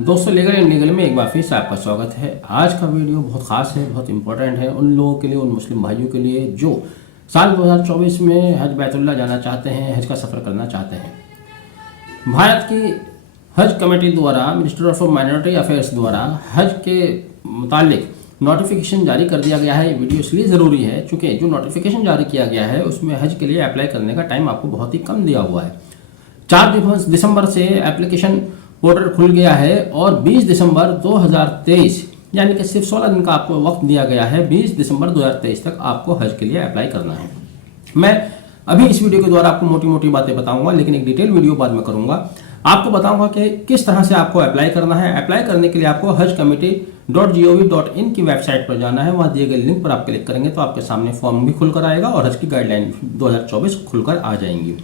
दोस्तों legal and legal में एक बार फिर से आपका स्वागत है। आज का वीडियो बहुत खास है, बहुत इंपॉर्टेंट है उन लोगों के लिए, उन मुस्लिम भाइयों के लिए जो साल 2024 में हज बैतुल्लाह जाना चाहते हैं, हज का सफ़र करना चाहते हैं। भारत की हज कमेटी द्वारा, मिनिस्ट्री ऑफ माइनॉरिटी अफेयर्स द्वारा हज के मुतालिक नोटिफिकेशन जारी कर दिया गया है। ये वीडियो इसलिए ज़रूरी है क्योंकि जो नोटिफिकेशन जारी किया गया है उसमें हज के लिए अप्लाई करने का टाइम आपको बहुत ही कम दिया हुआ है। 4 दिसंबर से एप्लीकेशन पोर्टल खुल गया है और 20 दिसंबर 2023 यानी कि सिर्फ 16 दिन का आपको वक्त दिया गया है। 20 दिसंबर 2023 तक आपको हज के लिए अप्लाई करना है। मैं अभी इस वीडियो के द्वारा आपको मोटी मोटी बातें बताऊंगा, लेकिन एक डिटेल वीडियो बाद में करूंगा। आपको बताऊंगा कि किस तरह से आपको अप्लाई करना है। अप्लाई करने के लिए आपको hajcommittee.gov.in की वेबसाइट पर जाना है। वहां दिए गए लिंक पर आप क्लिक करेंगे तो आपके सामने फॉर्म भी खुलकर आएगा और हज की गाइडलाइन 2024 खुलकर आ जाएंगी।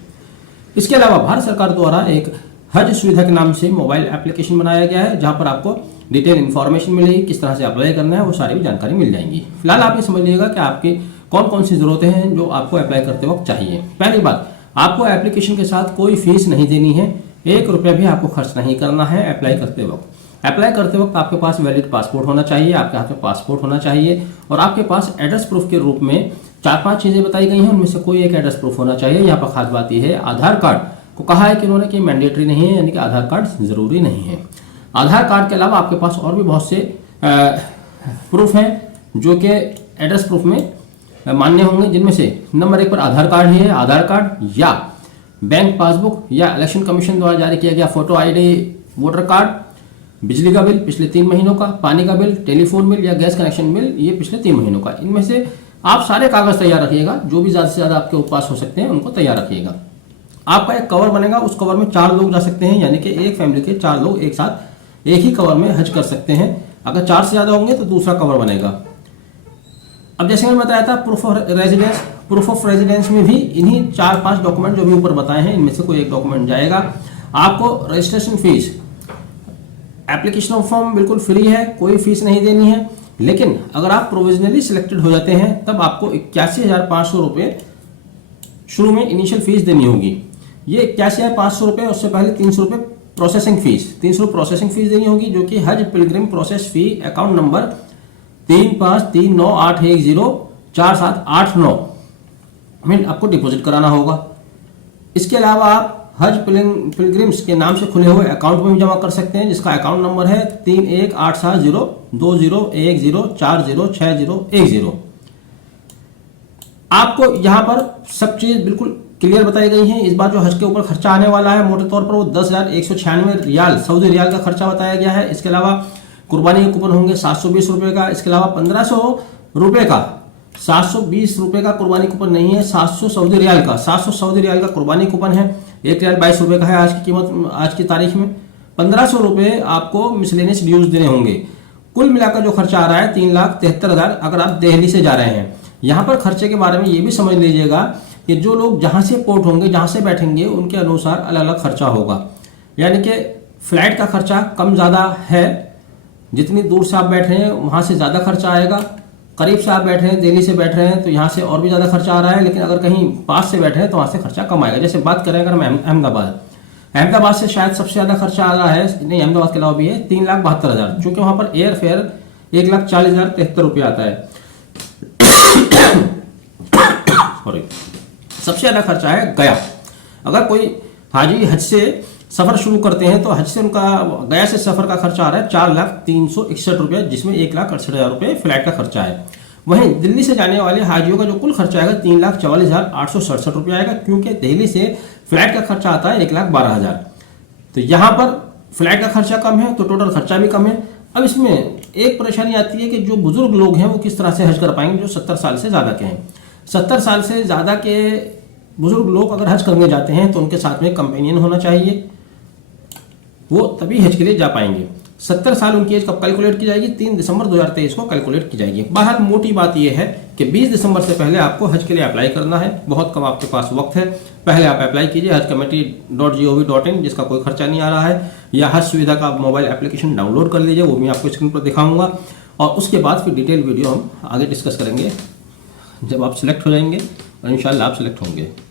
इसके अलावा भारत सरकार द्वारा एक हज सुविधा के नाम से मोबाइल एप्लीकेशन बनाया गया है, जहां पर आपको डिटेल इन्फॉर्मेशन मिलेगी, किस तरह से अप्लाई करना है वो सारी भी जानकारी मिल जाएंगी। फिलहाल आप ये समझ लीजिएगा कि आपकी कौन कौन सी जरूरतें हैं जो आपको अप्लाई करते वक्त चाहिए। पहली बात, आपको एप्लीकेशन के साथ कोई फीस नहीं देनी है, 1 रुपया भी आपको खर्च नहीं करना है अप्लाई करते वक्त। अप्लाई करते वक्त आपके पास वैलिड पासपोर्ट होना चाहिए, आपके हाथ में पासपोर्ट होना चाहिए और आपके पास एड्रेस प्रूफ के रूप में 4-5 चीजें बताई गई हैं, उनमें से कोई एक एड्रेस प्रूफ होना चाहिए। यहाँ पर खास बात यह है, आधार कार्ड को कहा है कि उन्होंने कि मैंडेटरी नहीं है, यानी कि आधार कार्ड जरूरी नहीं है। आधार कार्ड के अलावा आपके पास और भी बहुत से प्रूफ हैं जो कि एड्रेस प्रूफ में मान्य होंगे, जिनमें से नंबर 1 पर आधार कार्ड ही है। आधार कार्ड या बैंक पासबुक या इलेक्शन कमीशन द्वारा जारी किया गया फोटो आईडी, वोटर कार्ड, बिजली का बिल पिछले 3 महीनों का, पानी का बिल, टेलीफोन बिल या गैस कनेक्शन बिल ये पिछले 3 महीनों का। इनमें से आप सारे कागज तैयार रखिएगा, जो भी ज्यादा से ज्यादा आपके पास हो सकते हैं उनको तैयार रखिएगा। आपका एक कवर बनेगा, उस कवर में 4 लोग जा सकते हैं, यानी कि एक फैमिली के 4 लोग एक साथ एक ही कवर में हज कर सकते हैं। अगर 4 से ज्यादा होंगे तो दूसरा कवर बनेगा। अब जैसे मैंने बताया था, प्रूफ ऑफ रेजिडेंस में भी इन्हीं 4-5 डॉक्यूमेंट जो भी ऊपर बताए हैं इनमें से कोई एक डॉक्यूमेंट जाएगा। आपको रजिस्ट्रेशन फीस, एप्लीकेशन फॉर्म बिल्कुल फ्री है, कोई फीस नहीं देनी है। लेकिन अगर आप प्रोविजनली सिलेक्टेड हो जाते हैं तब आपको 81,500 रुपये शुरू में इनिशियल फीस देनी होगी। ये 81,500 रुपये, उससे पहले 300 रुपये प्रोसेसिंग फीस, 300 प्रोसेसिंग फीस देनी होगी, जो कि हज पिलग्रिम प्रोसेस फी अकाउंट नंबर 353981047889 में आपको डिपॉजिट कराना होगा। इसके अलावा आप हज पिलग्रिम्स के नाम से खुले हुए अकाउंट में भी जमा कर सकते हैं, जिसका अकाउंट नंबर है 3187020104061010। आपको यहाँ पर सब चीज बिल्कुल क्लियर बताई गई है। इस बार जो हज के ऊपर खर्चा आने वाला है मोटे तौर पर वो 10,196 रियाल, सऊदी रियाल का खर्चा बताया गया है। इसके अलावा कुर्बानी के कूपन होंगे 720 रुपए का। इसके अलावा 1500 रुपए का, 720 रुपए का कुर्बानी कूपन नहीं है, 700 सऊदी रियाल का, 700 सऊदी रियाल का कुर्बानी कूपन है। 1 रियाल 22 रुपए का है आज की कीमत, आज की तारीख में। 1500 रुपए आपको मिसलेनियस ड्यूज देने होंगे। कुल मिलाकर जो खर्चा आ रहा है 3,73,000 अगर आप दिल्ली से जा रहे हैं। यहाँ पर खर्चे के बारे में ये भी समझ लीजिएगा कि जो लोग जहाँ से पोर्ट होंगे, जहाँ से बैठेंगे, उनके अनुसार अलग अलग खर्चा होगा। यानी कि फ्लाइट का खर्चा कम ज़्यादा है, जितनी दूर से आप बैठ रहे हैं वहाँ से ज़्यादा खर्चा आएगा। करीब से आप बैठ रहे हैं, दिल्ली से बैठ रहे हैं तो यहाँ से और भी ज़्यादा खर्चा आ रहा है। लेकिन अगर कहीं पास से बैठे हैं तो वहाँ से खर्चा कम आएगा। जैसे बात करें अगर हम अहमदाबाद से शायद सबसे ज़्यादा खर्चा आ रहा है, नहीं अहमदाबाद के अलावा भी है, 3,72,000, चूँकि वहाँ पर एयर फेयर 1,40,073 रुपये आता है। सबसे ज्यादा खर्चा है गया। अगर कोई हाजी हज से सफर शुरू करते हैं तो हज से उनका गया से सफर का खर्चा आ रहा है 4,361 रुपये, जिसमें 1,68,000 रुपये फ्लाइट का खर्चा है। वहीं दिल्ली से जाने वाले हाजियों का जो कुल खर्चा आएगा 3,44,867 रुपये आएगा, क्योंकि दिल्ली से फ्लाइट का खर्चा आता है 1,12,000। तो यहाँ पर फ्लाइट का खर्चा कम है तो टोटल खर्चा भी कम है। अब इसमें एक परेशानी आती है कि जो बुजुर्ग लोग हैं वो किस तरह से हज कर पाएंगे, जो 70 साल से ज़्यादा के हैं। 70 साल से ज़्यादा के बुजुर्ग लोग अगर हज करने जाते हैं तो उनके साथ में कंपेनियन होना चाहिए, वो तभी हज के लिए जा पाएंगे। 70 साल उनकी एज कब कैलकुलेट की जाएगी? 3 दिसंबर 2023 को कैलकुलेट की जाएगी। बाहर मोटी बात यह है कि 20 दिसंबर से पहले आपको हज के लिए अप्लाई करना है। बहुत कम आपके पास वक्त है, पहले आप अप्लाई कीजिए hajcommittee.gov.in, जिसका कोई खर्चा नहीं आ रहा है, या हज सुविधा का मोबाइल एप्लीकेशन डाउनलोड कर लीजिए, वो मैं आपको स्क्रीन पर दिखाऊंगा। और उसके बाद फिर डिटेल वीडियो हम आगे डिस्कस करेंगे जब आप सिलेक्ट हो जाएंगे, और इंशाल्लाह आप सिलेक्ट होंगे।